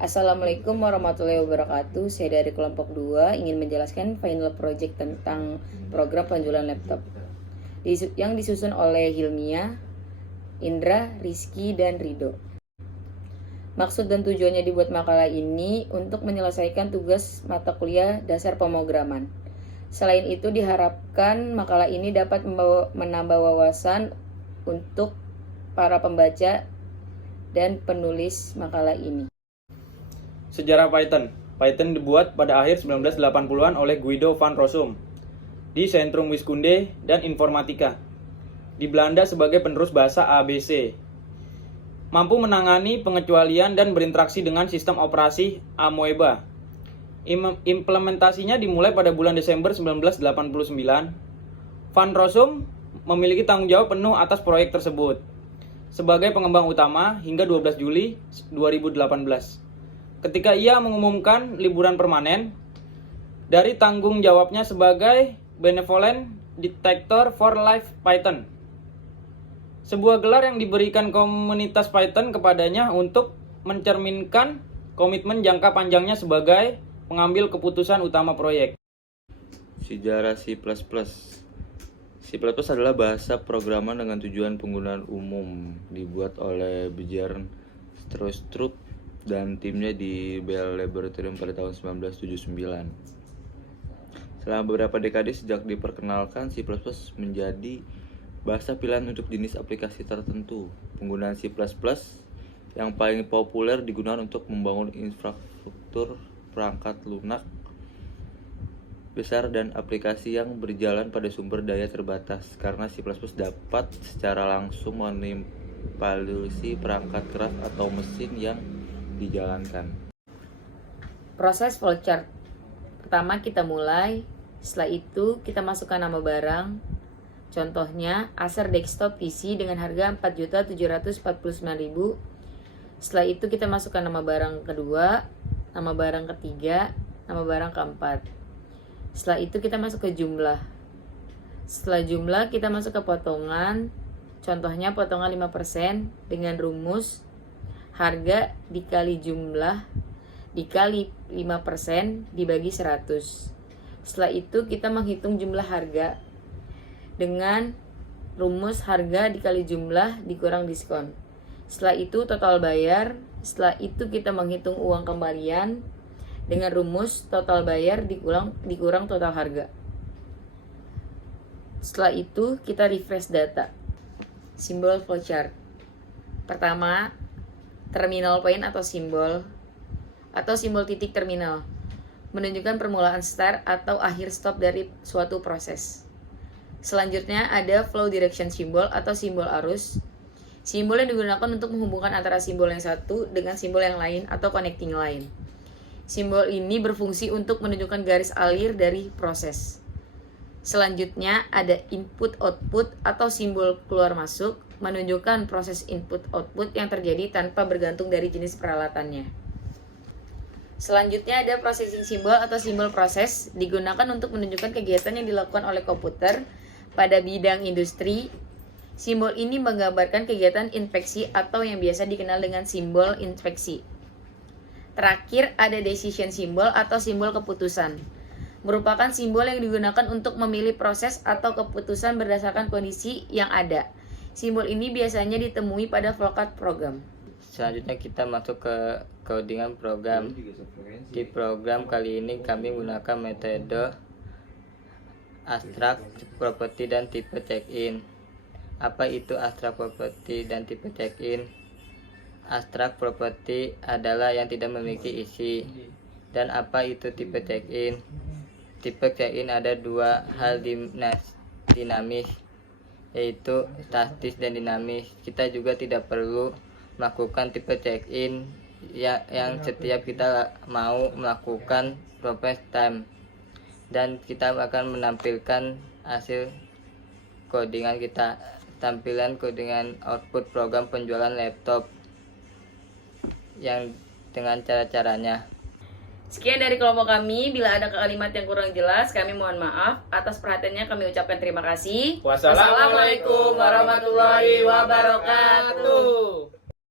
Assalamualaikum warahmatullahi wabarakatuh. Saya dari kelompok 2 ingin menjelaskan final project tentang program penjualan laptop yang disusun oleh Hilmia, Indra, Rizky, dan Rido. Maksud dan tujuannya dibuat makalah ini untuk menyelesaikan tugas mata kuliah dasar pemrograman. Selain itu diharapkan makalah ini dapat menambah wawasan untuk para pembaca dan penulis makalah ini. Sejarah Python. Python dibuat pada akhir 1980-an oleh Guido van Rossum di Centrum Wiskunde dan Informatika di Belanda sebagai penerus bahasa ABC. Mampu menangani pengecualian dan berinteraksi dengan sistem operasi Amoeba. Implementasinya dimulai pada bulan Desember 1989. Van Rossum memiliki tanggung jawab penuh atas proyek tersebut sebagai pengembang utama hingga 12 Juli 2018. Ketika ia mengumumkan liburan permanen dari tanggung jawabnya sebagai Benevolent Director for Life Python. Sebuah gelar yang diberikan komunitas Python kepadanya untuk mencerminkan komitmen jangka panjangnya sebagai pengambil keputusan utama proyek. Sejarah C++. C++ adalah bahasa programan dengan tujuan penggunaan umum, dibuat oleh Bjarne Stroustrup dan timnya di Bell Laboratory pada tahun 1979. Selama beberapa dekade sejak diperkenalkan, C++ menjadi bahasa pilihan untuk jenis aplikasi tertentu. Penggunaan C++ yang paling populer digunakan untuk membangun infrastruktur perangkat lunak besar dan aplikasi yang berjalan pada sumber daya terbatas, karena C++ dapat secara langsung memanipulasi perangkat keras atau mesin yang dijalankan. Proses flowchart. Pertama kita mulai, setelah itu kita masukkan nama barang. Contohnya Acer Desktop PC dengan harga 4.749.000. Setelah itu kita masukkan nama barang kedua, nama barang ketiga, nama barang keempat. Setelah itu kita masuk ke jumlah. Setelah jumlah kita masuk ke potongan. Contohnya potongan 5% dengan rumus harga dikali jumlah dikali 5% dibagi 100. Setelah itu kita menghitung jumlah harga dengan rumus harga dikali jumlah dikurang diskon. Setelah itu total bayar. Setelah itu kita menghitung uang kembalian dengan rumus total bayar dikurang total harga. Setelah itu kita refresh data. Simbol flowchart. Pertama, terminal point atau simbol titik terminal menunjukkan permulaan start atau akhir stop dari suatu proses. Selanjutnya ada flow direction symbol atau simbol arus. Simbol yang digunakan untuk menghubungkan antara simbol yang satu dengan simbol yang lain atau connecting line. Simbol ini berfungsi untuk menunjukkan garis alir dari proses. Selanjutnya ada input output atau simbol keluar masuk menunjukkan proses input output yang terjadi tanpa bergantung dari jenis peralatannya. Selanjutnya ada processing symbol atau simbol proses digunakan untuk menunjukkan kegiatan yang dilakukan oleh komputer pada bidang industri. Simbol ini menggambarkan kegiatan inspeksi atau yang biasa dikenal dengan simbol inspeksi. Terakhir ada decision symbol atau simbol keputusan. Merupakan simbol yang digunakan untuk memilih proses atau keputusan berdasarkan kondisi yang ada. Simbol ini biasanya ditemui pada flowchart program. Selanjutnya kita masuk ke codingan program. Di program kali ini kami menggunakan metode abstract property dan tipe check-in. Apa itu abstract property dan tipe check-in? Abstract property adalah yang tidak memiliki isi. Dan apa itu tipe check-in? Tipe check-in ada dua hal dinamis, yaitu statis dan dinamis. Kita juga tidak perlu melakukan tipe check-in yang setiap kita mau melakukan progress time, dan kita akan menampilkan hasil codingan kita. Tampilan codingan output program penjualan laptop yang dengan cara-caranya. Sekian dari kelompok kami. Bila ada kalimat yang kurang jelas, kami mohon maaf. Atas perhatiannya kami ucapkan terima kasih. Wassalamualaikum warahmatullahi wabarakatuh.